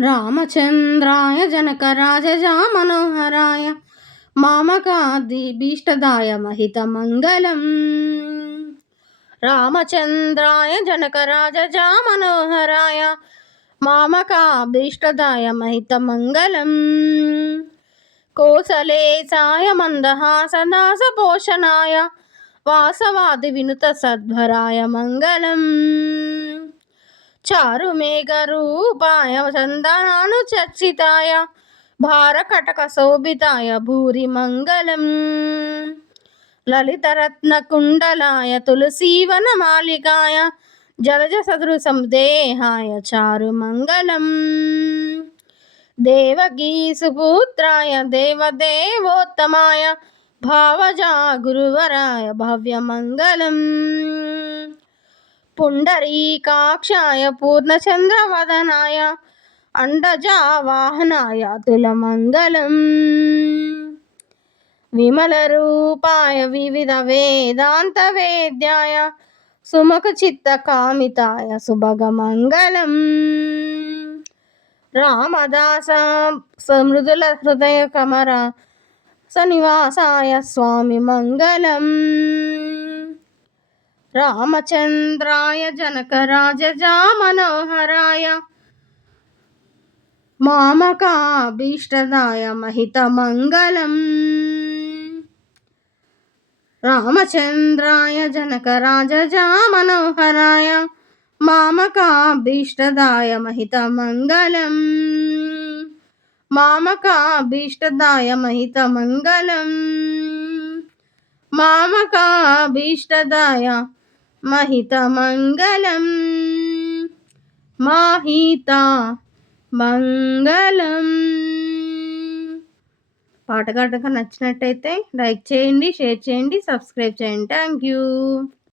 రామచంద్రాయ జనకరాజజా మనోహరాయ మామకాదిభీష్టదాయ మహితమంగళం. రామచంద్రాయ జనకరాజజా మనోహరాయ మామకాభీష్టదాయ మహితమంగళం. కోసలేశాయ మందహాసదాసపోషణాయ వాసవాది వినుత సద్వరాయ మంగళం. చారుమేఘరూపాయ చందనానుచర్చితాయ భారకటక శోభితాయ భూరి మంగళం. లలితరత్నకుండలాయ తులసీవనమాలికాయ జలజ సదృశం దేహాయ చారుమంగళం. దేవకీసుపుత్రాయ దేవదేవోత్తమాయ భావజా గురువరాయ భవ్యమంగళం. పుండరీకాక్షాయ పూర్ణచంద్రవదనాయ అండజావాహనాయ అతులమంగళం. విమలరూపాయ వివిధ వేదాంత వేద్యాయ సుముఖచిత్తకామితాయ సుభగమంగళం. రామదాస సమృదుల హృదయ కమర సనివాసాయ స్వామి మంగళం. రామచంద్రాయ జనకరాజజా మనోహరాయ మామకాభీష్టదాయ మహితమంగళం. రామచంద్రాయ జనకరాజజా మనోహరాయ మామకాభీష్టదాయ మహితమంగళం. మామకాభీష్టదాయ మహితమంగళం. మామకాభీష్టదాయ మహితమంగళం. మంగళం. పాట కనుక నచ్చినట్టయితే లైక్ చేయండి, షేర్ చేయండి, సబ్స్క్రైబ్ చేయండి. Thank you.